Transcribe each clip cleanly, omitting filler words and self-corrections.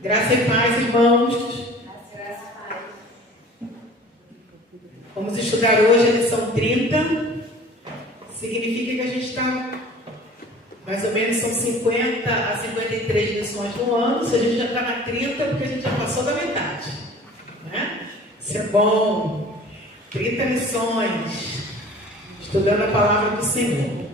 Graça e paz, irmãos. Graça e paz. Vamos estudar hoje a lição 30. Significa que a gente está, mais ou menos, são 50 a 53 lições no ano. Se a gente já está na 30, porque a gente já passou da metade, né? Isso é bom. 30 lições, estudando a palavra do Senhor.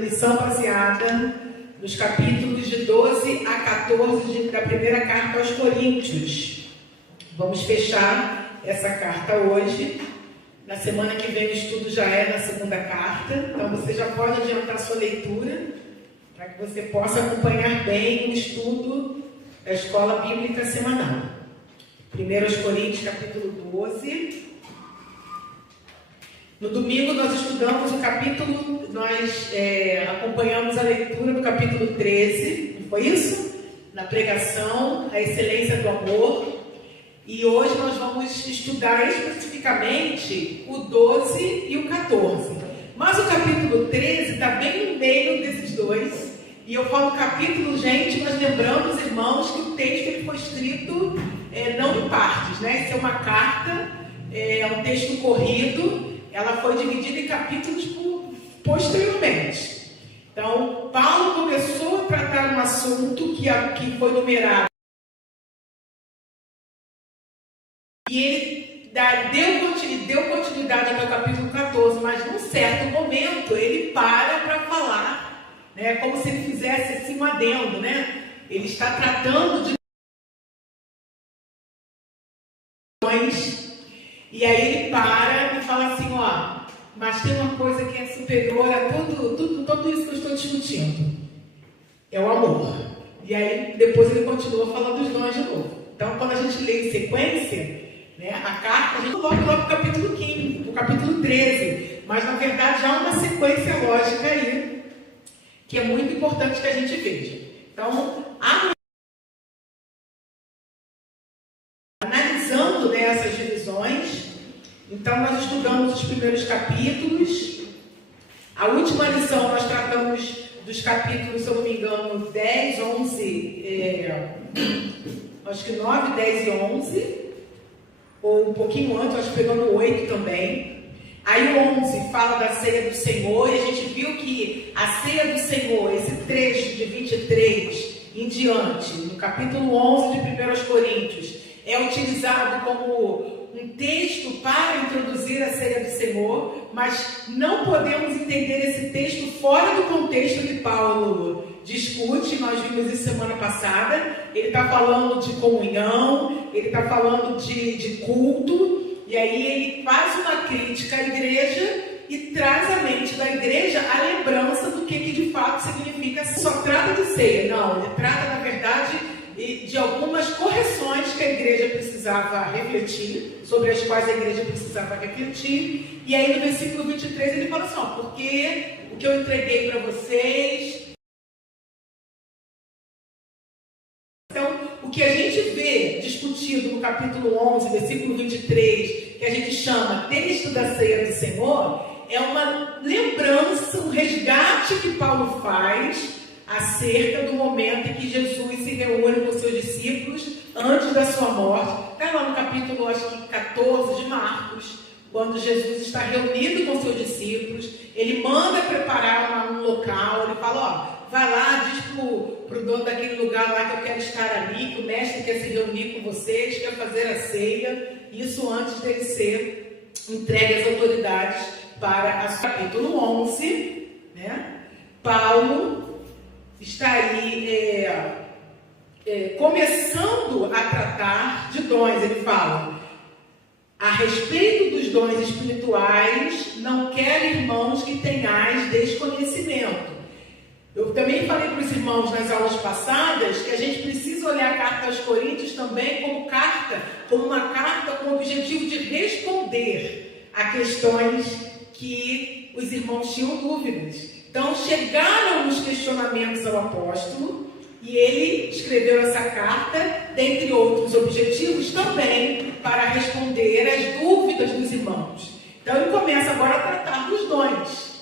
Lição baseada nos capítulos de 12 a 14 da primeira carta aos Coríntios. Vamos fechar essa carta hoje. Na semana que vem o estudo já é na segunda carta, então você já pode adiantar sua leitura para que você possa acompanhar bem o estudo da escola bíblica semanal. 1 Coríntios capítulo 12. No domingo nós estudamos o capítulo, acompanhamos a leitura do capítulo 13, não foi isso? Na pregação, a excelência do amor. E hoje nós vamos estudar especificamente o 12 e o 14. Mas o capítulo 13 está bem no meio desses dois. E eu falo capítulo, gente, mas lembrando os irmãos que o texto ele foi escrito não em partes, né? Isso é uma carta, é um texto corrido. Ela foi dividida em capítulos posteriormente. Então, Paulo começou a tratar um assunto que foi numerado. E ele deu continuidade até o capítulo 14, mas num certo momento ele para falar, né, como se ele fizesse assim um adendo, né? Ele está tratando de... E aí ele para e fala assim, mas tem uma coisa que é superior a tudo isso que eu estou discutindo. É o amor. E aí depois ele continua falando dos dons de novo. Então quando a gente lê em sequência, né, a carta, a gente coloca lá para o capítulo 15, o capítulo 13. Mas na verdade já há uma sequência lógica aí, que é muito importante que a gente veja. Então, analisando, né, essas divisões, então nós estudamos os primeiros capítulos. A última lição nós tratamos dos capítulos, se eu não me engano, 10, 11, acho que 9, 10 e 11, ou um pouquinho antes, acho que pegando 8 também. Aí o 11 fala da ceia do Senhor, e a gente viu que a ceia do Senhor, esse trecho de 23 em diante, no capítulo 11 de 1 Coríntios, é utilizado como um texto para introduzir a ceia do Senhor, mas não podemos entender esse texto fora do contexto que Paulo discute. Nós vimos isso semana passada. Ele está falando de comunhão, ele está falando de culto, e aí ele faz uma crítica à igreja e traz à mente da igreja a lembrança do que de fato significa. Só trata de ceia, não, ele trata na verdade de algumas correções que a igreja precisava refletir, sobre as quais a igreja precisava refletir. E aí no versículo 23 ele fala assim, porque o que eu entreguei para vocês... Então, o que a gente vê discutido no capítulo 11, versículo 23, que a gente chama texto da ceia do Senhor, é uma lembrança, um resgate que Paulo faz acerca do momento em que Jesus se reúne com seus discípulos antes da sua morte. Está lá no capítulo, acho que 14 de Marcos, quando Jesus está reunido com seus discípulos, ele manda preparar um local, ele fala, vai lá, diz para o dono daquele lugar lá que eu quero estar ali, que o mestre quer se reunir com vocês, quer fazer a ceia, isso antes dele ser entregue às autoridades para o capítulo 11, né? Paulo está aí começando a tratar de dons. Ele fala, a respeito dos dons espirituais, não quero, irmãos, que tenhais desconhecimento. Eu também falei para os irmãos nas aulas passadas que a gente precisa olhar a carta aos Coríntios também como uma carta com o objetivo de responder a questões que os irmãos tinham dúvidas. Então, chegaram os questionamentos ao apóstolo e ele escreveu essa carta, dentre outros objetivos, também para responder às dúvidas dos irmãos. Então, ele começa agora a tratar dos dons.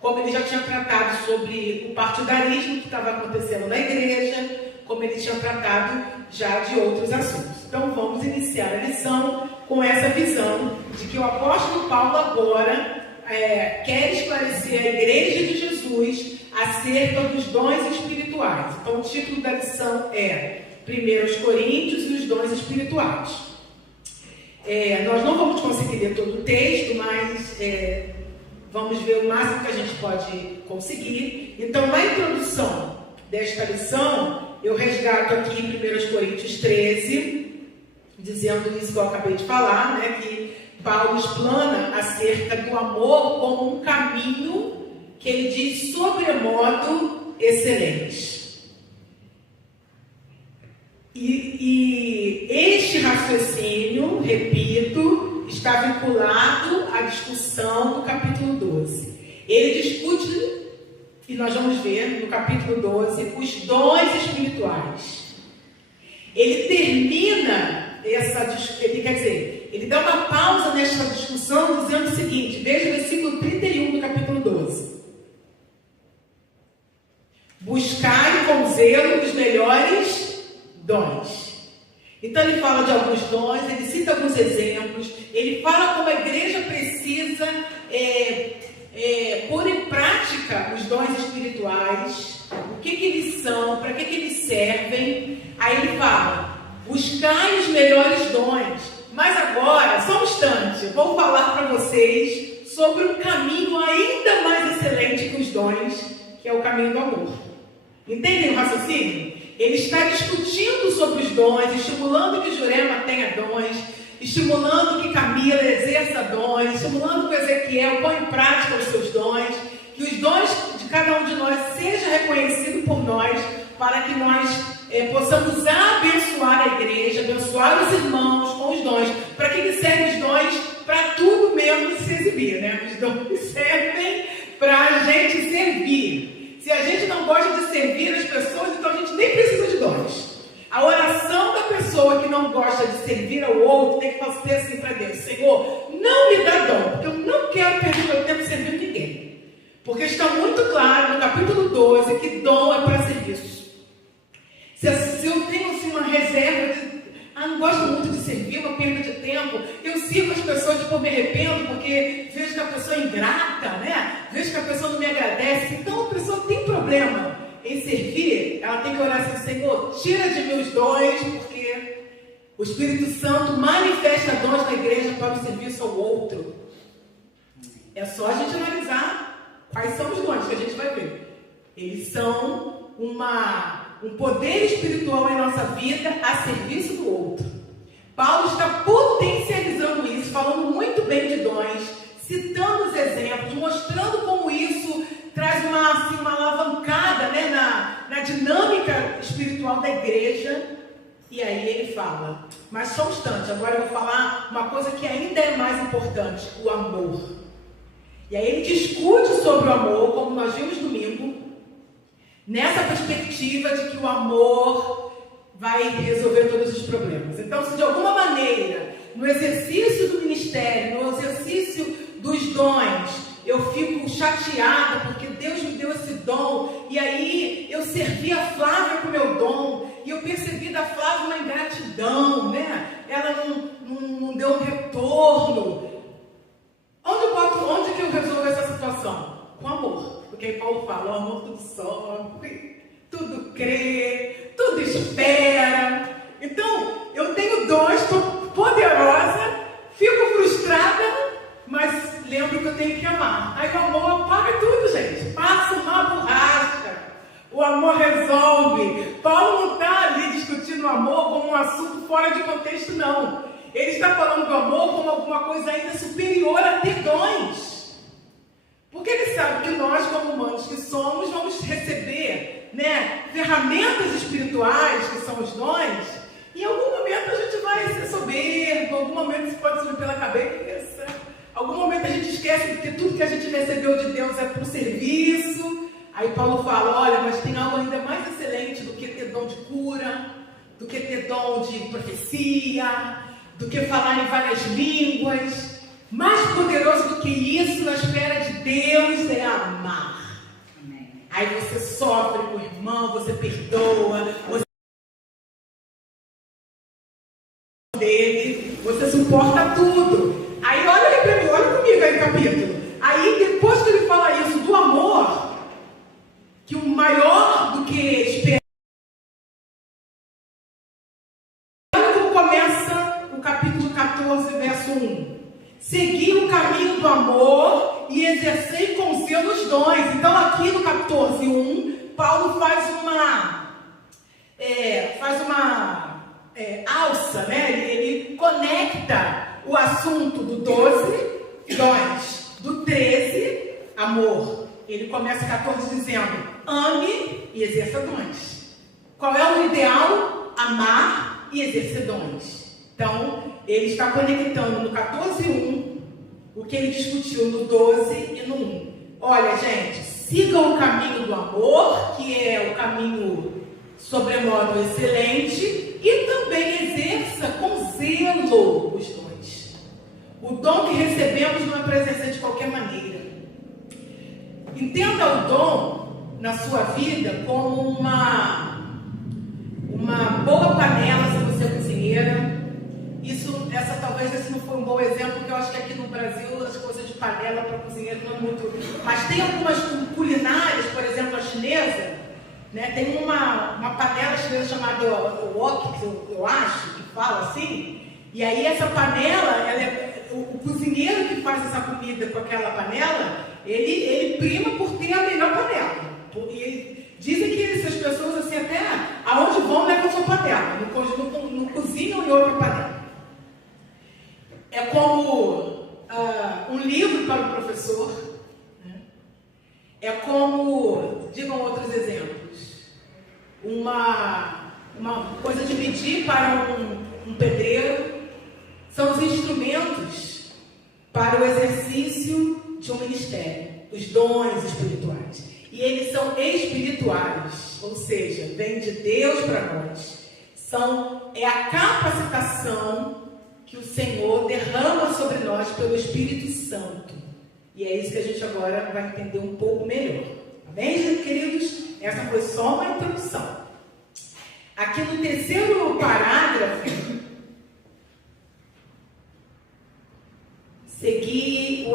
como ele já tinha tratado sobre o partidarismo que estava acontecendo na igreja, como ele tinha tratado já de outros assuntos. Então vamos iniciar a lição com essa visão de que o apóstolo Paulo agora quer esclarecer a igreja de Jesus acerca dos dons espirituais. Então o título da lição é 1 Coríntios e os dons espirituais. Nós não vamos conseguir ler todo o texto, mas vamos ver o máximo que a gente pode conseguir. Então, na introdução desta lição, eu resgato aqui 1 Coríntios 13, dizendo isso que eu acabei de falar, né, que Paulo explana acerca do amor como um caminho que ele diz sobremodo excelente. E este raciocínio, repito, está vinculado à discussão do capítulo 12. Ele discute, e nós vamos ver no capítulo 12, os dons espirituais. Ele termina ele dá uma pausa nesta discussão dizendo o seguinte, veja o versículo 31 do capítulo 12. Buscai com zelo os melhores dons. Então ele fala de alguns dons, ele cita alguns exemplos, ele fala como a igreja precisa pôr em prática os dons espirituais, o que eles são, para que eles servem. Aí ele fala, buscai os melhores dons. Mas agora, só um instante, vou falar para vocês sobre um caminho ainda mais excelente que os dons, que é o caminho do amor. Entendem o raciocínio? Ele está discutindo sobre os dons, estimulando que Jurema tenha dons, estimulando que Camila exerça dons, estimulando que Ezequiel ponha em prática os seus dons, que os dons de cada um de nós seja reconhecido por nós, para que nós possamos abençoar a igreja, abençoar os irmãos com os dons. Para que eles servem os dons? Para tudo menos se exibir, né? Os dons servem para a gente servir. Se a gente não gosta de servir as pessoas, então a gente nem precisa de dons. A oração da pessoa que não gosta de servir ao outro tem que fazer assim para Deus: Senhor, não me dá dom, porque eu não quero perder meu tempo servindo ninguém. Porque está muito claro no capítulo 12 que dom é para serviço. Se eu tenho assim, uma reserva de não gosto muito de servir, uma perda de tempo, eu sirvo as pessoas, depois me arrependo, porque vejo que a pessoa é ingrata, né? Vejo que a pessoa não me agradece. Então a pessoa tem problema em servir, ela tem que orar assim: Senhor, tira de meus dons, porque o Espírito Santo manifesta dons na igreja para o serviço ao outro. É só a gente analisar quais são os dons que a gente vai ver. Eles são um poder espiritual em nossa vida a serviço do outro. Paulo está potencializando isso, falando muito bem de dons, citando os exemplos, mostrando como isso traz uma alavancada, né, na dinâmica espiritual da igreja. E aí ele fala, mas só um instante, agora eu vou falar uma coisa que ainda é mais importante: o amor. E aí ele discute sobre o amor, como nós vimos domingo, nessa perspectiva de que o amor vai resolver todos os problemas. Então, se de alguma maneira, no exercício do ministério, no exercício dos dons, eu fico chateada porque Deus me deu esse dom, e aí eu servi a Flávia com o meu dom, e eu percebi da Flávia uma ingratidão, né? Ela não deu um retorno. Onde que eu resolvo essa situação? Com amor. Porque aí Paulo fala: o amor tudo sofre, tudo crê, tudo espera. Então, eu tenho dons, estou poderosa, fico frustrada, mas lembro que eu tenho que amar. Aí o amor apaga tudo, gente. Passa uma borracha. O amor resolve. Paulo não está ali discutindo o amor como um assunto fora de contexto, não. Ele está falando do amor como alguma coisa ainda superior a ter dons. Porque ele sabe que nós, como humanos que somos, vamos receber, né, ferramentas espirituais, que são os dons, e em algum momento a gente vai ser soberbo, em algum momento isso pode subir pela cabeça, em algum momento a gente esquece que tudo que a gente recebeu de Deus é para o serviço. Aí Paulo fala: olha, mas tem algo ainda mais excelente do que ter dom de cura, do que ter dom de profecia, do que falar em várias línguas. Mais poderoso do que isso na esfera de Deus é amar. Amém. Aí você sofre com o irmão, você perdoa, você dele, você suporta tudo. Aí olha aí pra mim, olha comigo aí no capítulo. Aí depois que ele fala isso do amor, que o maior do que esperar, olha como começa o capítulo 14, verso 1. Seguir o caminho do amor e exercer com zelo os dons. Então aqui no 14, 1, Paulo faz uma alça, né? Ele conecta o assunto do 12, dons, do 13, amor. Ele começa o 14 dizendo: ame e exerça dons. Qual é o ideal? Amar e exercer dons. Então, ele está conectando no 14:1 o que ele discutiu no 12 e no 1. Olha, gente, sigam o caminho do amor, que é o caminho sobremodo excelente, e também exerça com zelo os dons. O dom que recebemos não é presença de qualquer maneira. Entenda o dom na sua vida como uma boa panela, se você é cozinheira. Talvez esse não foi um bom exemplo, porque eu acho que aqui no Brasil as coisas de panela para cozinheiro não é muito. Mas tem algumas culinárias, por exemplo, a chinesa, né? Tem uma panela chinesa chamada wok, eu acho, que fala assim. E aí essa panela, o cozinheiro que faz essa comida com aquela panela, ele prima por ter a melhor panela. E dizem que essas pessoas assim até aonde vão levam sua panela, não cozinham em outra panela. É como um livro para o professor, né? É como, digam outros exemplos, uma coisa de medir para um pedreiro. São os instrumentos para o exercício de um ministério, os dons espirituais. E eles são espirituais, ou seja, vem de Deus para nós. É a capacitação que o Senhor derrama sobre nós pelo Espírito Santo. E é isso que a gente agora vai entender um pouco melhor. Amém, queridos? Essa foi só uma introdução. Aqui no terceiro parágrafo, seguir o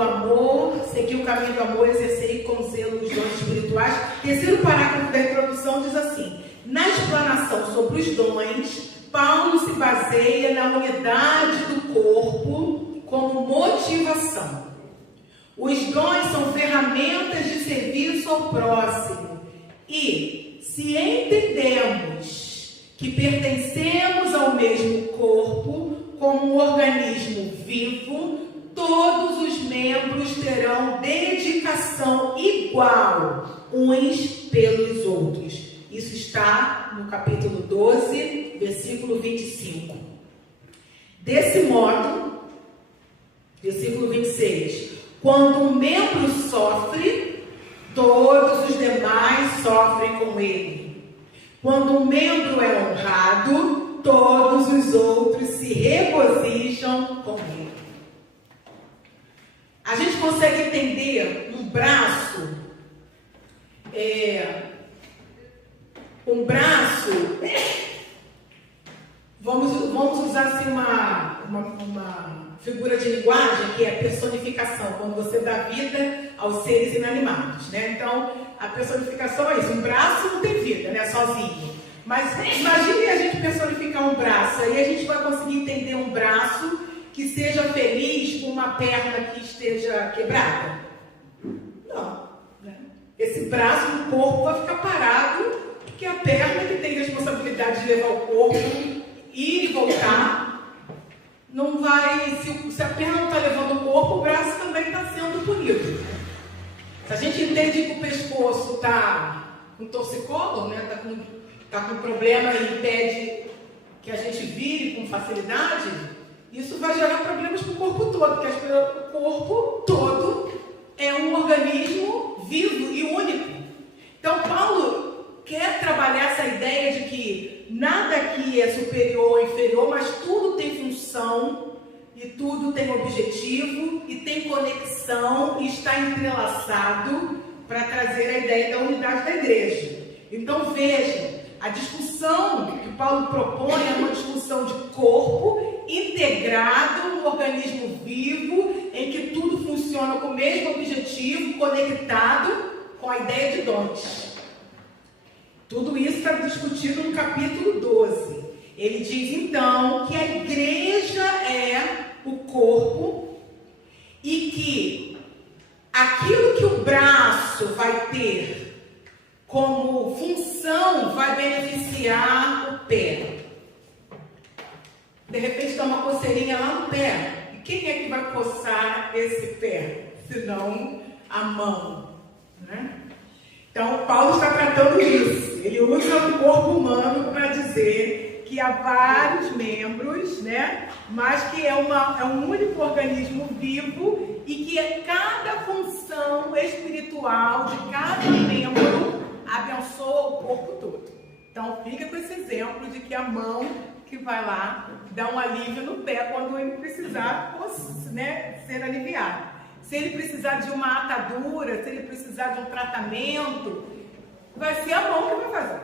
caminho do amor, exercer com zelo os dons espirituais. Terceiro parágrafo da introdução diz assim: na explanação sobre os dons, Paulo se baseia na unidade do corpo como motivação. Os dons são ferramentas de serviço ao próximo. E, se entendemos que pertencemos ao mesmo corpo como um organismo vivo, todos os membros terão dedicação igual uns pelos outros. Isso está no capítulo 12, versículo 25. Desse modo, versículo 26, quando um membro sofre, todos os demais sofrem com ele. Quando um membro é honrado, todos os outros se regozijam com ele. A gente consegue entender um braço, vamos usar assim uma figura de linguagem que é personificação, quando você dá vida aos seres inanimados, né? Então, a personificação é isso, um braço não tem vida, né? Sozinho. Mas imagine a gente personificar um braço, aí a gente vai conseguir entender um braço que seja feliz com uma perna que esteja quebrada? Não. Né? Esse braço no corpo vai ficar parado, porque a perna que tem responsabilidade de levar o corpo, ir e voltar, não vai. Se a perna não está levando o corpo, o braço também está sendo punido. Se a gente entende que o pescoço está com torcicolo, né? Está com problema e impede que a gente vire com facilidade, isso vai gerar problemas para o corpo todo, porque o corpo todo é um organismo vivo e único. Então, Paulo quer trabalhar essa ideia de que nada aqui é superior ou inferior, mas tudo tem função e tudo tem objetivo e tem conexão e está entrelaçado para trazer a ideia da unidade da igreja. Então veja, a discussão que Paulo propõe é uma discussão de corpo integrado no organismo vivo, em que tudo funciona com o mesmo objetivo, conectado com a ideia de dons. Tudo isso está discutido no capítulo 12. Ele diz então que a igreja é o corpo e que aquilo que o braço vai ter como função vai beneficiar o pé. De repente dá uma coceirinha lá no pé. E quem é que vai coçar esse pé? Senão a mão, né? Então Paulo está tratando isso. Ele usa o corpo humano para dizer que há vários membros, né? Mas que é um único organismo vivo e que cada função espiritual de cada membro abençoa o corpo todo. Então fica com esse exemplo de que a mão que vai lá dar um alívio no pé quando ele precisar, né, ser aliviado. Se ele precisar de uma atadura, se ele precisar de um tratamento, vai ser a mão que vai fazer.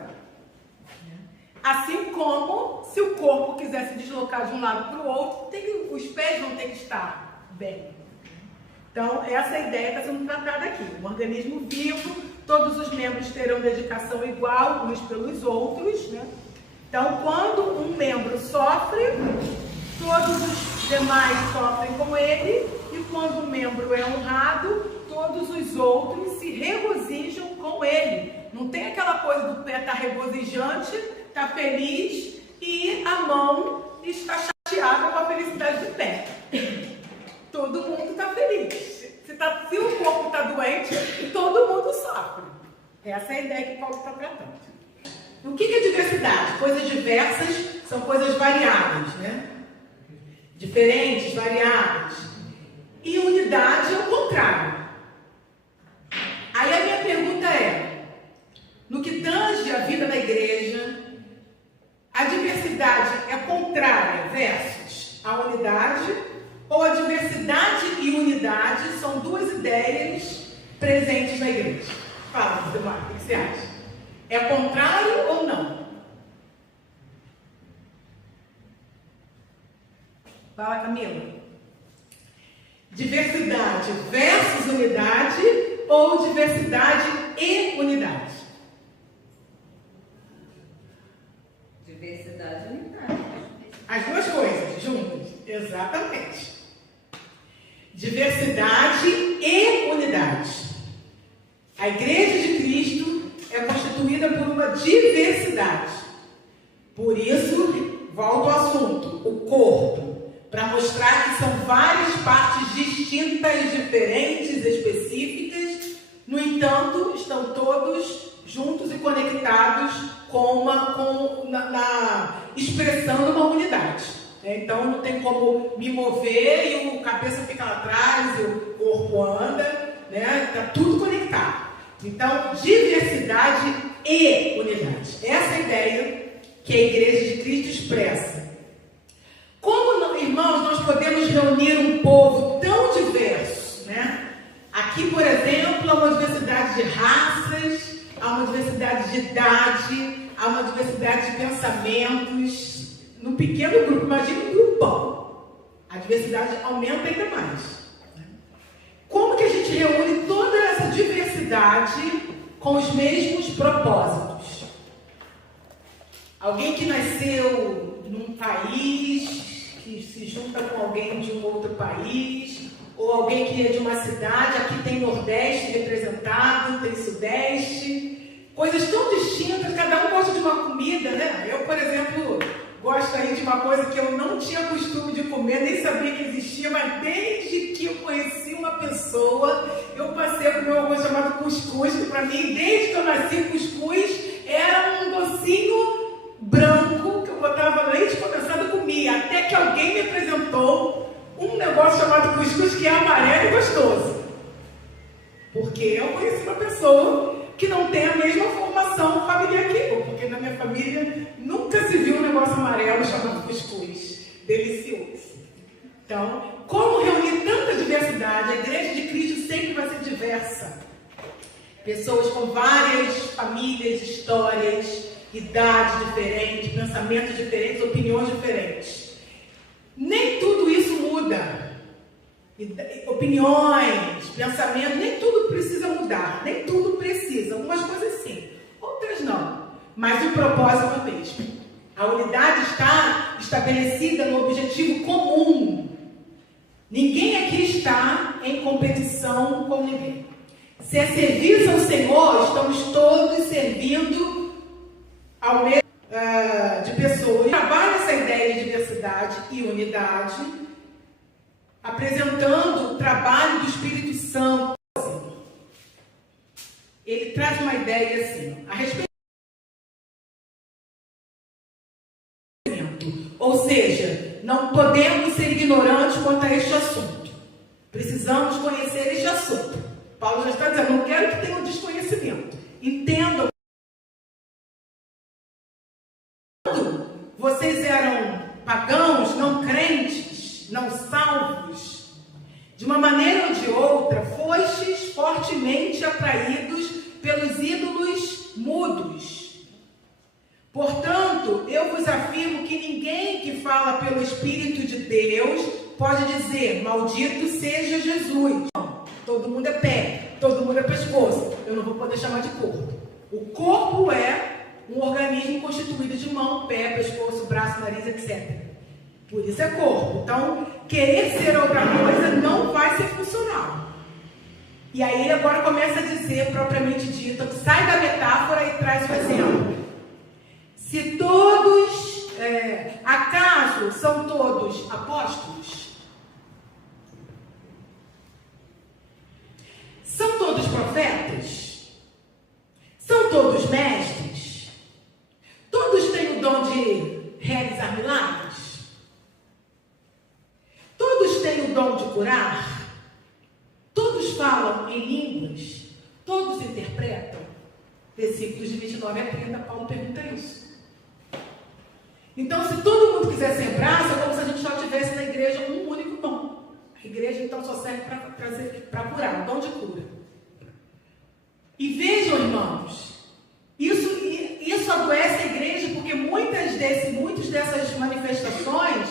Assim como se o corpo quiser se deslocar de um lado para o outro, os pés vão ter que estar bem. Então essa ideia está sendo tratada aqui. Um organismo vivo, todos os membros terão dedicação igual uns pelos outros, né? Então quando um membro sofre, todos os demais sofrem com ele, e quando um membro é honrado, todos os outros se regozijam com ele. Não tem aquela coisa do pé estar regozijante, está feliz, e a mão está chateada com a felicidade do pé. Todo mundo está feliz. Se o corpo está doente, todo mundo sofre. Essa é a ideia que Paulo está tratando. O que é diversidade? Coisas diversas são coisas variáveis, né? Diferentes, variáveis. E unidade é o contrário. Aí a minha pergunta é, no que tange a vida da igreja, a diversidade é contrária versus a unidade, ou a diversidade e unidade são duas ideias presentes na igreja? Fala, Zimar, o que você acha? É contrário ou não? Fala, Camila. Diversidade versus unidade ou diversidade e unidade? Diversidade e unidade. As duas coisas juntas. Exatamente. Diversidade e unidade. A Igreja de Cristo é constituída por uma diversidade. Por isso, volto ao assunto, o corpo, para mostrar que são várias partes distintas, diferentes, específicas. No entanto, estão todos juntos e conectados expressando uma unidade. Então não tem como me mover e o cabeça fica lá atrás e o corpo anda, né? Está tudo conectado. Então, diversidade e unidade. Essa é a ideia que a Igreja de Cristo expressa. Como, irmãos, nós podemos reunir um povo tão diverso, né? Aqui, por exemplo, há uma diversidade de raças, há uma diversidade de idade, há uma diversidade de pensamentos. Num pequeno grupo, imagina um grupão. A diversidade aumenta ainda mais. Como que a gente reúne toda essa diversidade com os mesmos propósitos? Alguém que nasceu num país, que se junta com alguém de um outro país, ou alguém que é de uma cidade, aqui tem Nordeste representado, tem Sudeste, coisas tão distintas, cada um gosta de uma comida, né? Eu, por exemplo, gosto aí de uma coisa que eu não tinha costume de comer, nem sabia que existia, mas desde que eu conheci uma pessoa, eu passei a comer uma coisa chamada cuscuz, que para mim, desde que eu nasci, cuscuz era um docinho branco que eu botava leite condensado e comia, até que alguém me apresentou um negócio chamado cuscuz que é amarelo e gostoso. Porque eu conheci uma pessoa que não tem a mesma formação familiar que eu, porque na minha família nunca se viu um negócio amarelo chamado cuscuz. Delicioso. Então, como reunir tanta diversidade? A Igreja de Cristo sempre vai ser diversa. Pessoas com várias famílias, histórias, idades diferentes, pensamentos diferentes, opiniões diferentes. Nem tudo isso muda. Opiniões, pensamentos, nem tudo precisa mudar. Nem tudo precisa. Algumas coisas sim, outras não. Mas o propósito é o mesmo. A unidade está estabelecida no objetivo comum. Ninguém aqui está em competição com ninguém. Se é serviço ao Senhor, estamos todos servindo ao mesmo de pessoas. Trabalha essa ideia de diversidade e unidade, apresentando o trabalho do Espírito Santo. Ele traz uma ideia assim, a respeito. Ou seja, não podemos ser ignorantes quanto a este assunto. Precisamos conhecer este assunto. Paulo já está dizendo, não quero que tenham desconhecimento. Entendam. Vocês eram pagãos, não crentes, não salvos. De uma maneira ou de outra, fostes fortemente atraídos pelos ídolos mudos. Portanto, eu vos afirmo que ninguém que fala pelo Espírito de Deus pode dizer, maldito seja Jesus. Não, todo mundo é pé, todo mundo é pescoço. Eu não vou poder chamar de corpo. O corpo é um organismo constituído de mão, pé, pescoço, braço, nariz, etc. Por isso é corpo. Então, querer ser outra coisa não vai ser funcional. E aí ele agora começa a dizer, propriamente dito, sai da metáfora e traz o exemplo. Se todos, acaso são todos apóstolos? São todos profetas? São todos mestres? Todos têm o dom de realizar milagres? Todos têm o dom de curar? Todos falam em línguas? Todos interpretam? Versículos de 29 a 30, Paulo pergunta isso. Então, se todo mundo quiser ser braço, é como se a gente só tivesse na igreja um único dom. A igreja, então, só serve para curar, o dom de cura. E vejam, irmãos, isso adoece a igreja, porque muitas dessas manifestações,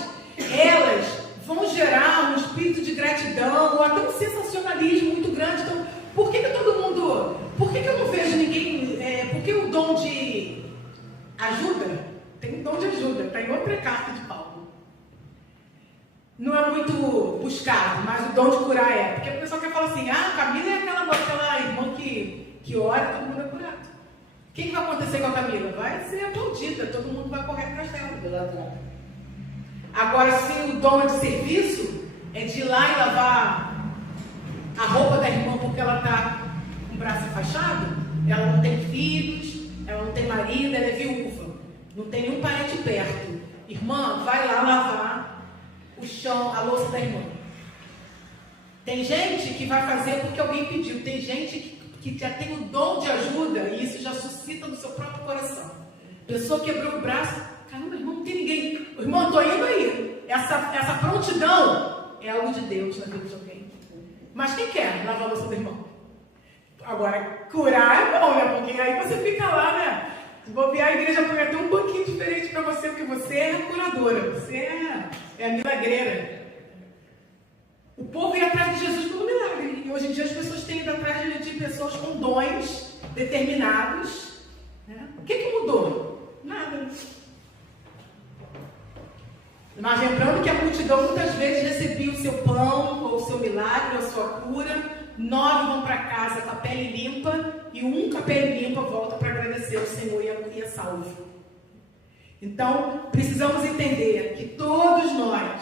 elas vão gerar um espírito de gratidão, ou até um sensacionalismo muito grande. Então, por que todo mundo... Por que eu não vejo ninguém... por que o dom de ajuda... Tem um dom de ajuda, está em outra carta de Paulo. Não é muito buscado, mas o dom de curar é. Porque o pessoal quer falar assim, Camila é aquela irmã que ora, todo mundo é curado. O que vai acontecer com a Camila? Vai ser aplaudida, todo mundo vai correr atrás dela. Agora, se o dom é de serviço, é de ir lá e lavar a roupa da irmã porque ela está com o braço enfaixado, ela não tem filhos, ela não tem marido, ela é viúva. Não tem nenhum parente perto. Irmã, vai lá lavar o chão, a louça da irmã. Tem gente que vai fazer porque alguém pediu. Tem gente que já tem o dom de ajuda e isso já suscita no seu próprio coração. Pessoa quebrou o braço. Caramba, irmão, não tem ninguém. Irmão, estou indo aí. Essa prontidão é algo de Deus na vida de alguém. Mas quem quer lavar a louça do irmão? Agora, curar é bom, né? Porque aí você fica lá, né? Se bobear, a igreja põe até um banquinho diferente para você, porque você é a curadora, você é a milagreira. O povo ia atrás de Jesus pelo milagre. E hoje em dia as pessoas têm ido atrás de pessoas com dons determinados. Né? O que mudou? Nada. Mas lembrando que a multidão muitas vezes recebia o seu pão, ou o seu milagre, ou a sua cura. 9 vão para casa com a pele limpa e um com a pele limpa volta para agradecer ao Senhor e é salvo. Então, precisamos entender que todos nós,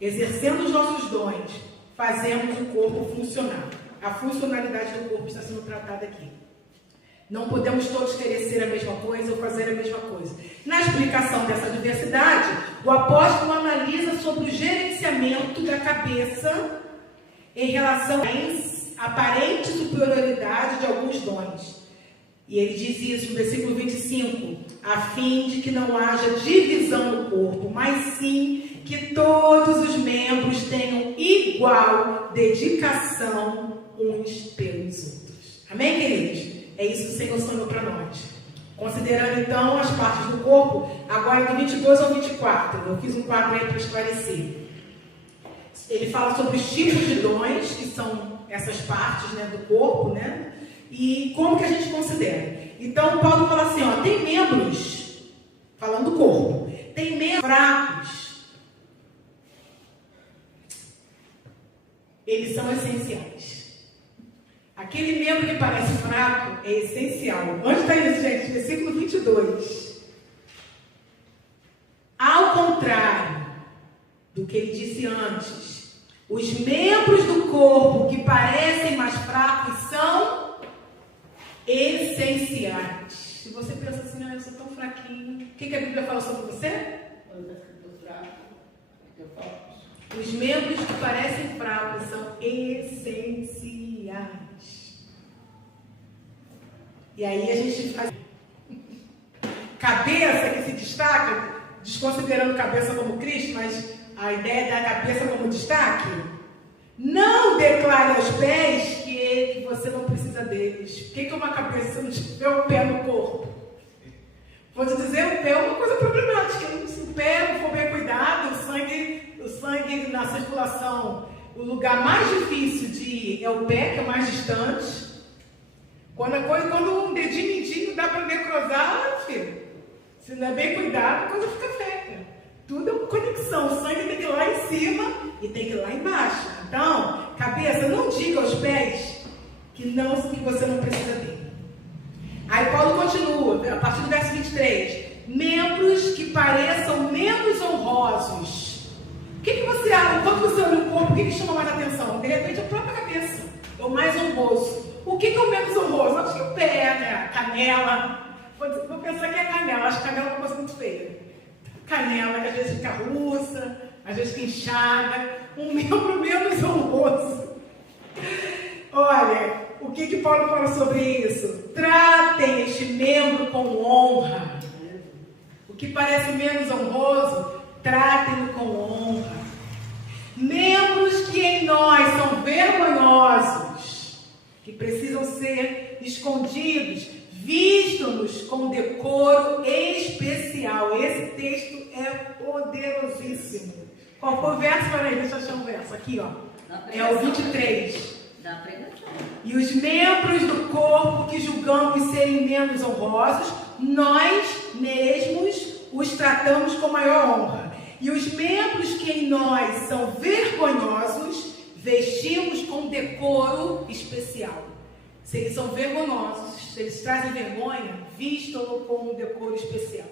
exercendo os nossos dons, fazemos o corpo funcionar. A funcionalidade do corpo está sendo tratada aqui. Não podemos todos querer ser a mesma coisa ou fazer a mesma coisa. Na explicação dessa diversidade, o apóstolo analisa sobre o gerenciamento da cabeça em relação à aparente superioridade de alguns dons. E ele diz isso no versículo 25, a fim de que não haja divisão no corpo, mas sim que todos os membros tenham igual dedicação uns pelos outros. Amém, queridos? É isso que o Senhor sonhou para nós. Considerando então as partes do corpo, agora do 22 ao 24, eu fiz um quadro aí para esclarecer. Ele fala sobre os tipos de dons, que são essas partes, né, do corpo, né? E como que a gente considera. Então, Paulo fala assim, ó, tem membros, falando do corpo, tem membros fracos. Eles são essenciais. Aquele membro que parece fraco é essencial. Onde está isso, gente? Versículo 22. Ao contrário do que ele disse antes, os membros do corpo que parecem mais fracos são essenciais. Se você pensa assim, eu sou tão fraquinho, o que a Bíblia fala sobre você? Os membros que parecem fracos são essenciais. E aí a gente faz cabeça que se destaca, desconsiderando cabeça como Cristo, mas a ideia da cabeça como destaque. Não declare aos pés que você não precisa deles. O que é uma cabeça se não tiver o pé no corpo? Vou te dizer, o pé é uma coisa problemática. Se o pé não for bem cuidado, o sangue na circulação, o lugar mais difícil de ir é o pé, que é mais distante. Quando um dedinho mindinho dá para necrosar, filho, se não é bem cuidado, a coisa fica feia. Tudo é uma conexão. O sangue tem que ir lá em cima e tem que ir lá embaixo. Então, cabeça, não diga aos pés que você não precisa dele. Aí Paulo continua, a partir do verso 23. Membros que pareçam menos honrosos. O que você acha? Quando você olha o corpo, o que chama mais atenção? De repente, a própria cabeça é o mais honroso. O que é o menos honroso? Acho que o pé, né? A canela. Vou pensar que é a canela. Acho que a canela é uma coisa muito feia. Canela, que às vezes fica russa, às vezes que enxaga. Um membro menos honroso. Olha, o que Paulo fala sobre isso? Tratem este membro com honra. O que parece menos honroso, tratem-no com honra. Membros que em nós são vergonhosos, que precisam ser escondidos, vistam-nos com decoro especial. Esse texto é poderosíssimo. Qual foi o verso? Peraí, deixa eu achar um verso. Aqui, ó. É o 23. E os membros do corpo que julgamos serem menos honrosos, nós mesmos os tratamos com maior honra. E os membros que em nós são vergonhosos, vestimos com decoro especial. Se eles são vergonhosos, se eles trazem vergonha, vistam-no com um decoro especial.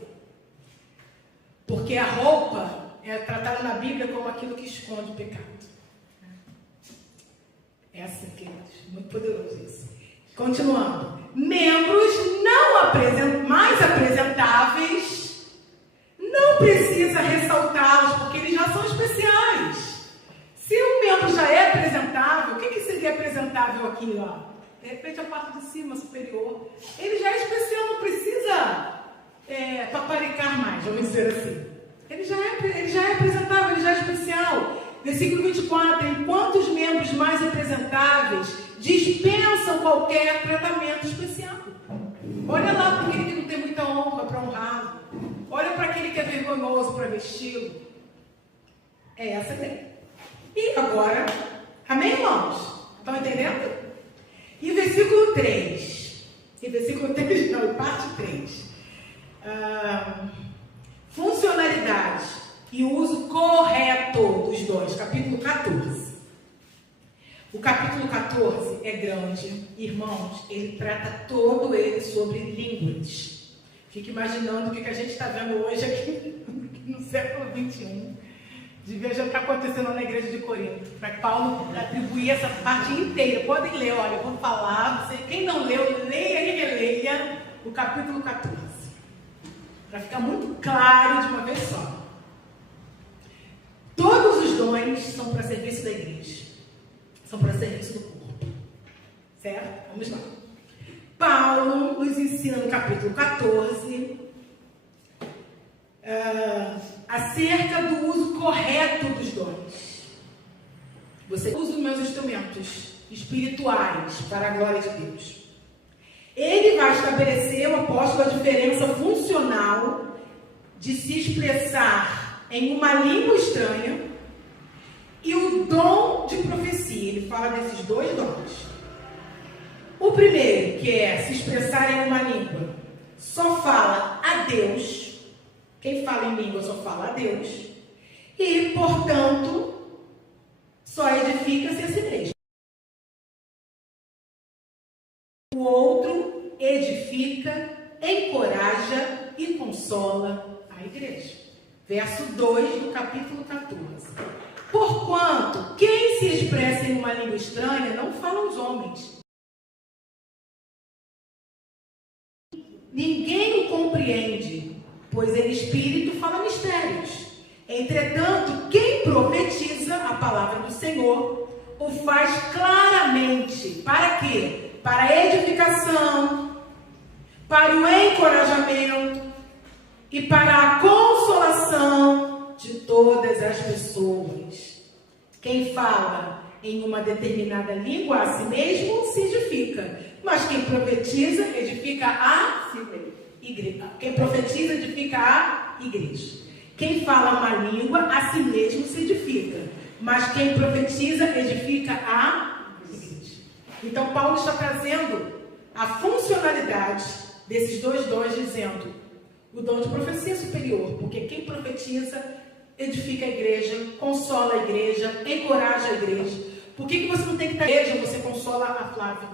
Porque a roupa é tratada na Bíblia como aquilo que esconde o pecado. É assim, queridos. Muito poderoso isso. Continuando. Membros mais apresentáveis, não precisa ressaltá-los, porque eles já são especiais. Se um membro já é apresentável, o que seria apresentável aqui, ó? De repente a parte de cima, superior. Ele já é especial, não precisa paparicar mais, vamos dizer assim. Ele já é apresentável, ele já é especial. Versículo 24. Enquanto os membros mais apresentáveis dispensam qualquer tratamento especial. Olha lá para aquele que não tem muita honra para honrá-lo. Olha para aquele que é vergonhoso para vesti-lo. É essa a ideia. E agora, amém, irmãos? Estão entendendo? E versículo 3. E versículo 3, não, parte 3. Funcionalidade e o uso correto dos dons. Capítulo 14. O capítulo 14 é grande. Irmãos, ele trata todo ele sobre línguas. Fique imaginando o que a gente está vendo hoje aqui no século 21. Devia já estar acontecendo na igreja de Corinto. Para Paulo atribuir essa parte inteira. Podem ler, olha, eu vou falar. Quem não leu, leia e releia o capítulo 14. Para ficar muito claro de uma vez só. Todos os dons são para serviço da igreja. São para serviço do corpo. Certo? Vamos lá. Paulo nos ensina no capítulo 14 acerca do uso correto dos dons. Você usa os meus instrumentos espirituais para a glória de Deus. Ele vai estabelecer, o apóstolo, a diferença funcional de se expressar em uma língua estranha e o dom de profecia. Ele fala desses dois dons. O primeiro, que é se expressar em uma língua, só fala a Deus. Quem fala em língua só fala a Deus. E, portanto, só edifica-se a si mesmo. O outro edifica, encoraja e consola a igreja. Verso 2 do capítulo 14. Porquanto, quem se expressa em uma língua estranha não fala aos homens. Ninguém o compreende, pois ele espírito fala mistérios. Entretanto, quem profetiza a palavra do Senhor o faz claramente. Para quê? Para a edificação, para o encorajamento e para a consolação de todas as pessoas. Quem fala em uma determinada língua a si mesmo se edifica, mas quem profetiza edifica a igreja. Quem profetiza edifica a igreja. Quem fala uma língua a si mesmo se edifica, mas quem profetiza edifica a igreja. Então Paulo está trazendo a funcionalidade desses dois dons, dizendo: o dom de profecia é superior, porque quem profetiza edifica a igreja, consola a igreja, encoraja a igreja. Por que você não tem que estar na igreja, você consola a Flávia?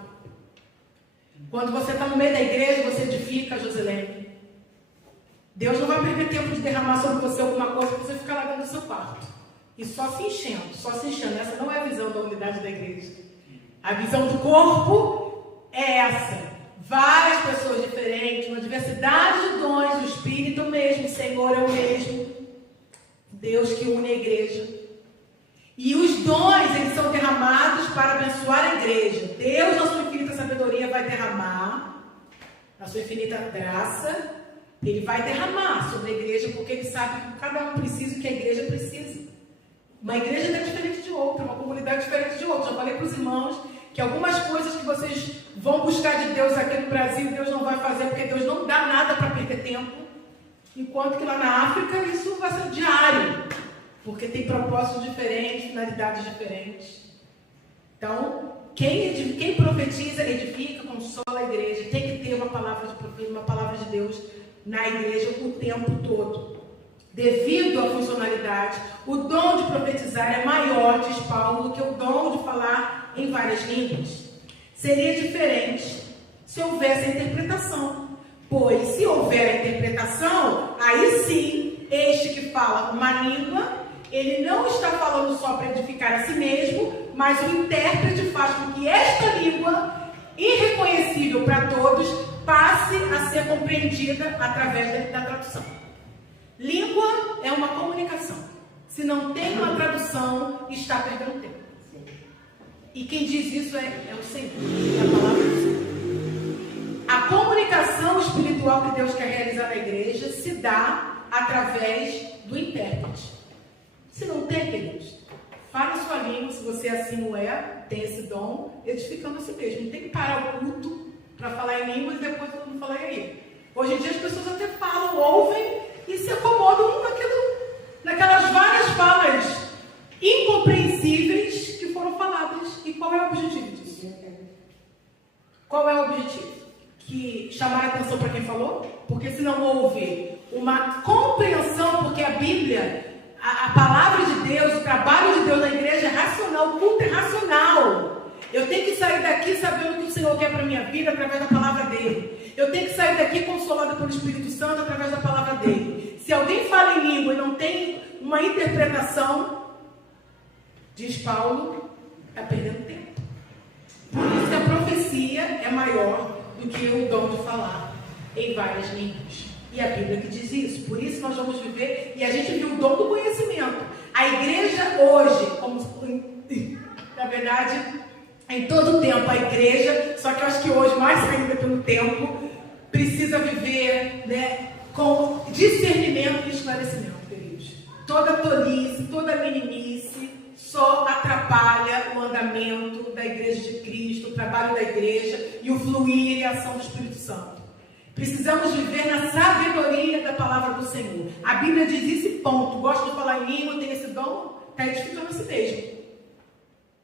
Quando você está no meio da igreja, você edifica a Joselene. Deus não vai perder tempo de derramar sobre você alguma coisa para você ficar lá dentro do seu quarto. E só se enchendo, só se enchendo. Essa não é a visão da unidade da igreja. A visão do corpo é essa. Várias pessoas diferentes, uma diversidade de dons, o Espírito mesmo, o Senhor é o mesmo. Deus que une a igreja. E os dons, eles são derramados para abençoar a igreja. Deus, na sua infinita sabedoria, vai derramar, na sua infinita graça, Ele vai derramar sobre a igreja, porque Ele sabe que cada um precisa o que a igreja precisa. Uma igreja não é diferente de outra, uma comunidade diferente de outra. Já falei para os irmãos que algumas coisas que vocês vão buscar de Deus aqui no Brasil, Deus não vai fazer, porque Deus não dá nada para perder tempo. Enquanto que lá na África, isso vai ser diário, porque tem propósitos diferentes, finalidades diferentes. Então, quem profetiza, edifica, consola a igreja. Tem que ter uma palavra de profecia, uma palavra de Deus na igreja o tempo todo. Devido à funcionalidade, o dom de profetizar é maior, diz Paulo, do que o dom de falar em várias línguas. Seria diferente se houvesse a interpretação. Pois, se houver a interpretação, aí sim, este que fala uma língua, ele não está falando só para edificar a si mesmo, mas o intérprete faz com que esta língua, irreconhecível para todos, passe a ser compreendida através da tradução. Língua é uma comunicação. Se não tem uma tradução, está perdendo tempo. E quem diz isso é o Senhor, é a palavra do Senhor. A comunicação espiritual que Deus quer realizar na igreja se dá através do intérprete. Se não tem, queridos, fale sua língua, se você assim não é, tem esse dom, edificando a si mesmo. Não tem que parar o culto para falar em línguas e depois todo mundo falar aí. Hoje em dia as pessoas até falam, ouvem e se acomodam naquelas várias falas incompreensíveis que foram faladas. E qual é o objetivo disso? Qual é o objetivo? Que chamar a atenção para quem falou? Porque se não houve uma compreensão, porque a Bíblia, a palavra de Deus, o trabalho de Deus na igreja é racional, o culto é racional. Eu tenho que sair daqui sabendo o que o Senhor quer para a minha vida através da palavra dele. Eu tenho que sair daqui consolado pelo Espírito Santo através da palavra dele. Se alguém fala em língua e não tem uma interpretação, diz Paulo, está perdendo tempo. Por isso que a profecia é maior do que o dom de falar em várias línguas. E a Bíblia que diz isso. Por isso nós vamos viver, e a gente viu o dom do conhecimento. A igreja hoje, como na verdade, em todo o tempo, a igreja, só que eu acho que hoje, mais ainda pelo tempo, precisa viver, né, com discernimento e esclarecimento, queridos. toda tolice, toda meninice só atrapalha o andamento da Igreja de Cristo, o trabalho da igreja e o fluir e a ação do Espírito Santo. Precisamos viver na sabedoria da palavra do Senhor. A Bíblia diz isso e ponto. Gosto de falar em língua, tem esse dom, está edificando a si mesmo.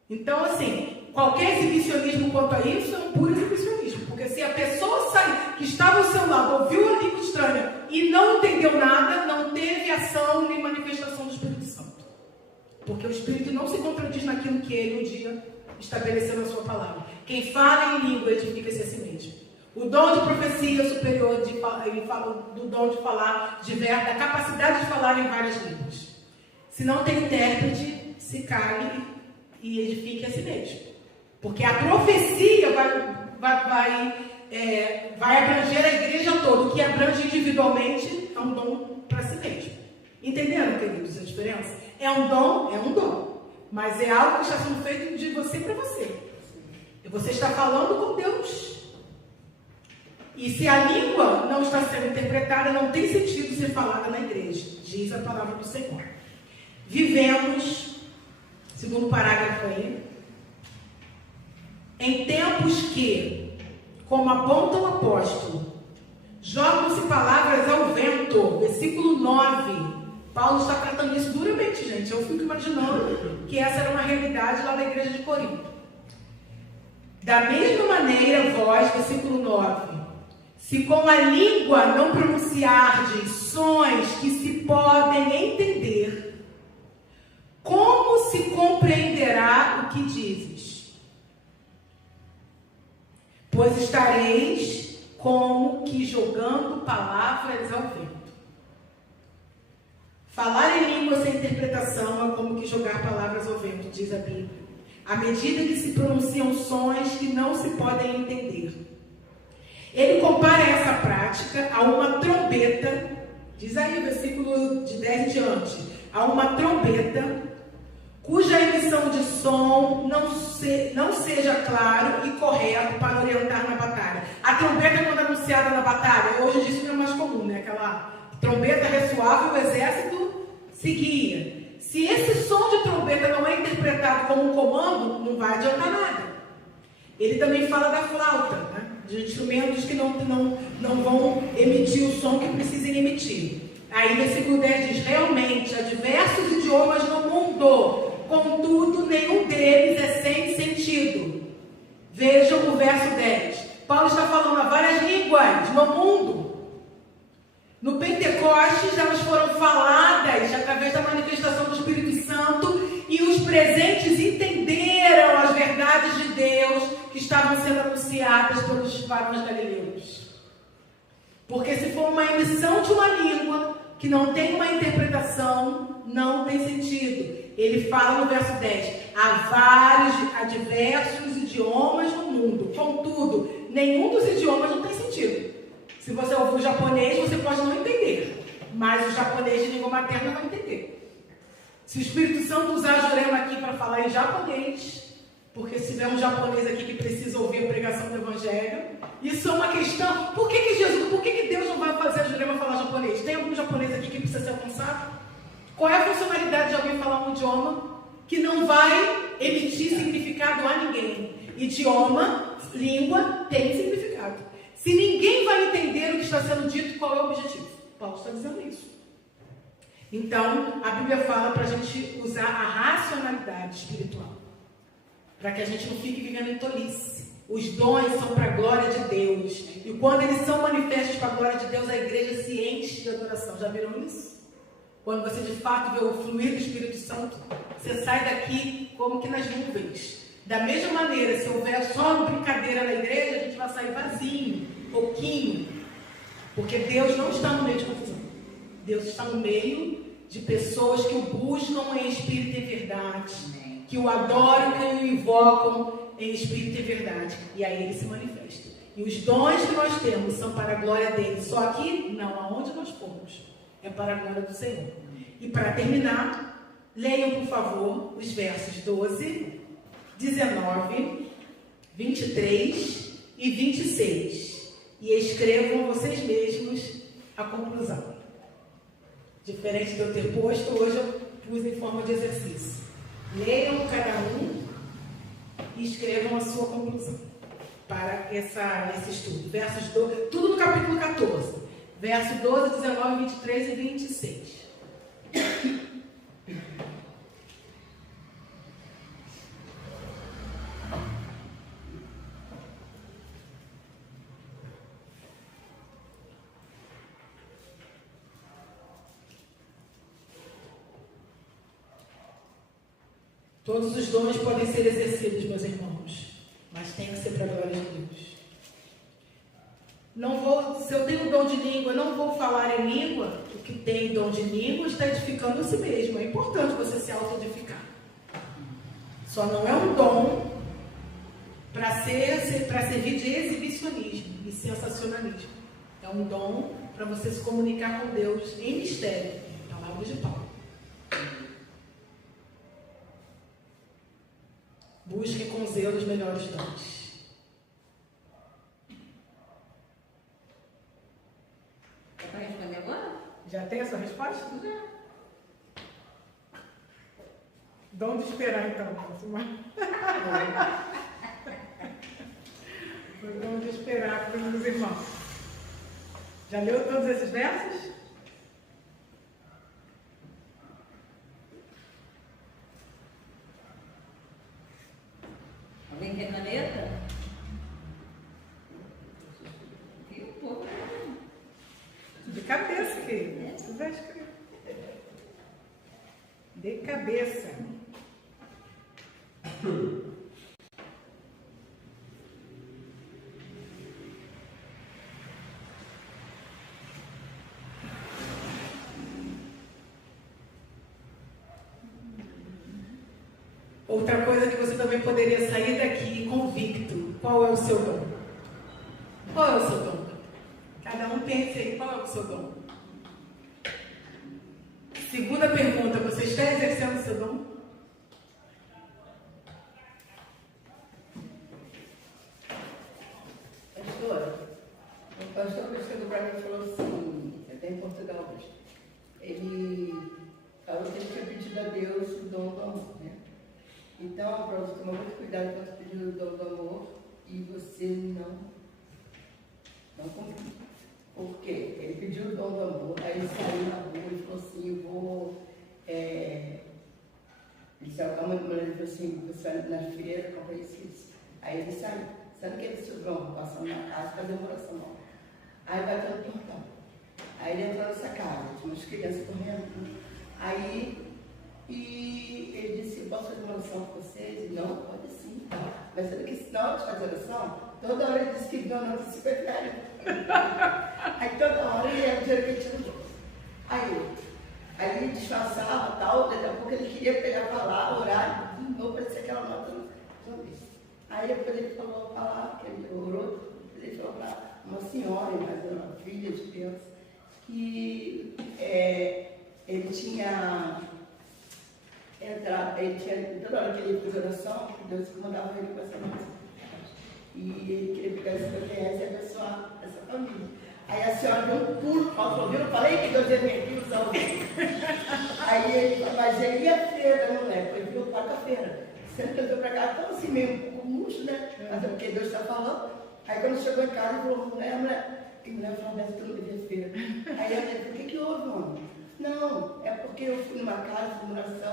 Então, assim, qualquer exibicionismo quanto a isso é um puro exibicionismo. Porque se a pessoa que estava ao seu lado, ouviu a língua estranha e não entendeu nada, não teve ação nem manifestação do Espírito Santo. Porque o Espírito não se contradiz naquilo que ele um dia estabeleceu na sua palavra. Quem fala em língua edifica-se a si mesmo. O dom de profecia superior, ele fala do dom de falar, da capacidade de falar em várias línguas. Se não tem intérprete, se cale e edifique a si mesmo. Porque a profecia vai abranger a igreja toda. O que abrange individualmente é um dom para si mesmo. Entenderam, queridos, a diferença? É um dom, mas é algo que está sendo feito de você para você. E você está falando com Deus. E se a língua não está sendo interpretada, não tem sentido ser falada na igreja, diz a palavra do Senhor. Vivemos, segundo parágrafo aí, em tempos que, como aponta o apóstolo, jogam-se palavras ao vento, versículo 9. Paulo está tratando isso duramente, gente. Eu fico imaginando que essa era uma realidade lá na igreja de Corinto. Da mesma maneira, vós, versículo 9, se com a língua não pronunciardes sons que se podem entender, como se compreenderá o que dizes? Pois estareis como que jogando palavras ao vento. Falar em língua sem interpretação é como que jogar palavras ao vento, diz a Bíblia. À medida que se pronunciam sons que não se podem entender. Ele compara essa prática a uma trombeta, diz aí o versículo de 10 em diante, a uma trombeta cuja emissão de som não seja claro e correto para orientar na batalha. A trombeta, quando anunciada na batalha, hoje isso não é mais comum, né? Aquela trombeta ressoava e o exército seguia. Se esse som de trombeta não é interpretado como um comando, não vai adiantar nada. Ele também fala da flauta, né? De instrumentos que não vão emitir o som que precisem emitir. Aí, versículo 10 diz: realmente, há diversos idiomas no mundo, contudo, nenhum deles é sem sentido. Vejam o verso 10. Paulo está falando há várias línguas no mundo. No Pentecostes, elas foram faladas através da manifestação do Espírito Santo e os presentes entenderam as verdades de Deus que estavam sendo anunciadas pelos varões galileus. Porque se for uma emissão de uma língua que não tem uma interpretação, não tem sentido. Ele fala no verso 10, há diversos idiomas no mundo, contudo, nenhum dos idiomas não tem sentido. Se você ouvir o japonês, você pode não entender, mas o japonês de língua materna vai entender. Se o Espírito Santo usar a Jurema aqui para falar em japonês, porque se tiver um japonês aqui que precisa ouvir a pregação do Evangelho, isso é uma questão. Por que Deus não vai fazer a Jurema falar japonês? Tem algum japonês aqui que precisa ser alcançado? Qual é a funcionalidade de alguém falar um idioma que não vai emitir significado a ninguém? Idioma, língua, tem significado. Se ninguém vai entender o que está sendo dito, qual é o objetivo? Paulo está dizendo isso. Então, a Bíblia fala para a gente usar a racionalidade espiritual. Para que a gente não fique vivendo em tolice. Os dons são para a glória de Deus. E quando eles são manifestos para a glória de Deus, a igreja se enche de adoração. Já viram isso? Quando você de fato vê o fluir do Espírito Santo, você sai daqui como que nas nuvens. Da mesma maneira, se houver só brincadeira na igreja, a gente vai sair vazio, pouquinho. Porque Deus não está no meio de confusão. Deus está no meio de pessoas que o buscam em espírito e verdade. Que o adoram, que o invocam em espírito e verdade. E aí ele se manifesta. E os dons que nós temos são para a glória dele. Só aqui, não, aonde nós formos. É para a glória do Senhor. E para terminar, leiam, por favor, os versos 12, 19, 23 e 26. E escrevam vocês mesmos a conclusão. Diferente de eu ter posto, hoje eu pus em forma de exercício. Leiam cada um e escrevam a sua conclusão para esse estudo. Tudo no capítulo 14, verso 12, 19, 23 e 26. Todos os dons podem ser exercidos, meus irmãos, mas tem que ser para a glória de Deus. Se eu tenho dom de língua, não vou falar em língua. O que tem dom de língua está edificando a si mesmo. É importante você se auto-edificar. Só não é um dom para servir de exibicionismo e sensacionalismo. É um dom para você se comunicar com Deus em mistério. Palavras de Paulo. Busque com zelo os melhores dons. É para responder agora? Já tem a sua resposta? Já. Dom de esperar, então. O dom de esperar para os meus irmãos. Já leu todos esses versos? Alguém quer caneta? Viu? Pô. De cabeça, querido. Você vai escrever. De cabeça. Outra coisa que você também poderia sair daqui convicto. Qual é o seu dom? Qual é o seu dom? Cada um pense aí, qual é o seu dom? Segunda pergunta, você está exercendo o seu dom? Pastor, o pastor que chegou para mim e falou assim, até em Portugal hoje, ele falou que ele tinha pedido a Deus o dom do amor, né? Então, para você tomar muito cuidado quando você pedir o dom do amor e você não cumprir. Por quê? Ele pediu o dom do amor, aí ele saiu na rua e falou assim, eu vou... Ele saiu com a mãe, ele falou assim, você vai na feira, compra isso. Aí ele saiu, sabe o que é esse dom? Passando na casa, cadê o coração? Não. Aí bateu no portão. Aí ele entrou nessa casa, tinha umas crianças correndo. Aí... E ele disse, posso fazer uma oração com vocês? E não, pode sim. Mas sabe que na hora de fazer oração, toda hora ele disse que não, não, que secretário. Aí toda hora ele ia dizer que ele tinha um dom. Aí ele disfarçava tal, daqui a pouco ele queria pegar a palavra, orar, de novo, parecia aquela nota no isso. Aí depois ele falou a palavra, que ele orou, ele falou para uma senhora, mas uma filha de criança, que ele tinha... toda hora que ele fez oração, Deus mandava ele com essa música. E ele queria pegar esse PPS e abençoar essa família. Aí a senhora deu um pulo, falou, eu falei que Deus ia me usar o Aí ele, mas ele ia feira, não é? Foi viu quarta-feira. Sendo que ele veio para cá, tão assim, meio um pouco murcho, né? Mas é porque Deus está falando. Aí quando chegou em casa, ele falou, mulher, que mulher falou dessa que eu não devia feira. Aí ela disse, o que houve, mano? Não, é porque eu fui numa casa de oração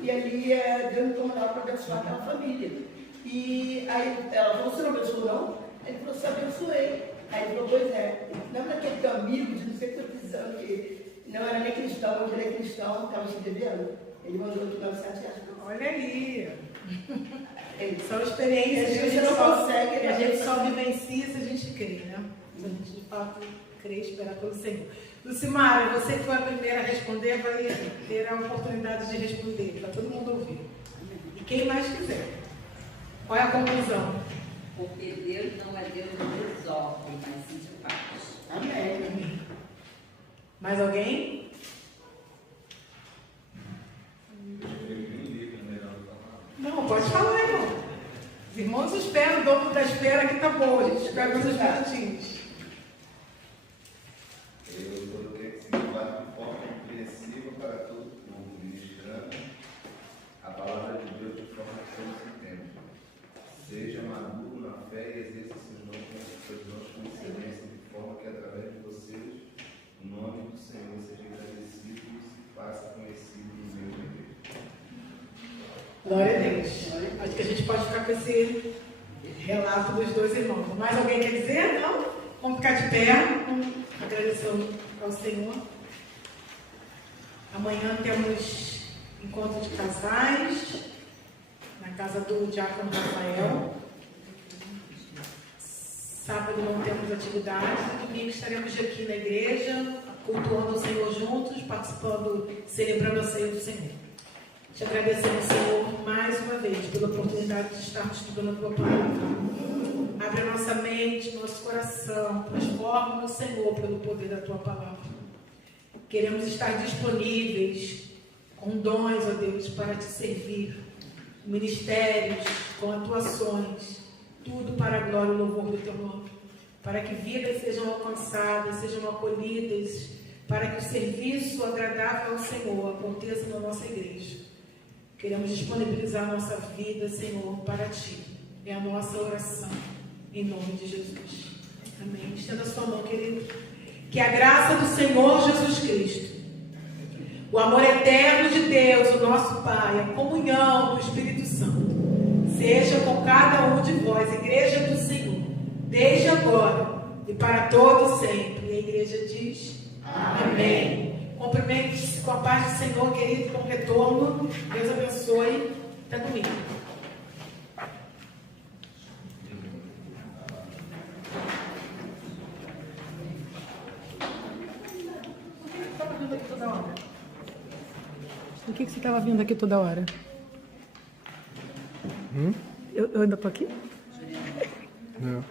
e ali Deus me mandava para abençoar aquela família. E aí ela falou, você não abençoou não? Ele falou, você abençoei. Aí ele falou, pois é, lembra aquele teu amigo de não sei quantos anos que não era nem cristão, hoje ele é cristão, estava se devendo? Ele mandou aqui 900 reais. Olha aí. São experiências que a gente só vivencia se a gente crê, né? Se a gente de fato crê e esperar pelo Senhor. Lucimara, você que foi a primeira a responder, vai ter a oportunidade de responder, para todo mundo ouvir. E quem mais quiser. Qual é a conclusão? Porque Deus não é Deus de desordem, mas sim de paz. Amém. Mais alguém? Não, pode falar, irmão. Os irmãos esperam, o dobro da espera que tá bom, a gente espera uns minutinhos. Eu coloquei que significado de forma crescente. com esse relato dos dois irmãos. Mais alguém quer dizer? Não? Vamos ficar de pé, vamos agradecer ao Senhor. Amanhã temos encontro de casais na casa do Diácono Rafael. Sábado não temos atividade, domingo estaremos aqui na igreja, cultuando o Senhor juntos, participando, celebrando a ceia do Senhor. Te agradecemos, Senhor, mais uma vez, pela oportunidade de estarmos estudando a Tua Palavra. Abre a nossa mente, nosso coração, transforma-nos, Senhor, pelo poder da Tua Palavra. Queremos estar disponíveis, com dons, ó Deus, para Te servir, ministérios, com atuações, tudo para a glória e louvor do Teu nome. Para que vidas sejam alcançadas, sejam acolhidas, para que o serviço agradável ao Senhor aconteça na nossa igreja. Queremos disponibilizar a nossa vida, Senhor, para Ti. É a nossa oração, em nome de Jesus. Amém. Estenda a sua mão, querido. Que a graça do Senhor Jesus Cristo, o amor eterno de Deus, o nosso Pai, a comunhão do Espírito Santo, seja com cada um de vós, igreja do Senhor, desde agora e para todo sempre. E a igreja diz: amém. Cumprimente-se com a paz do Senhor, querido, com retorno. Deus abençoe. Até domingo. Por que você estava vindo aqui toda hora? Eu ainda estou aqui? Não.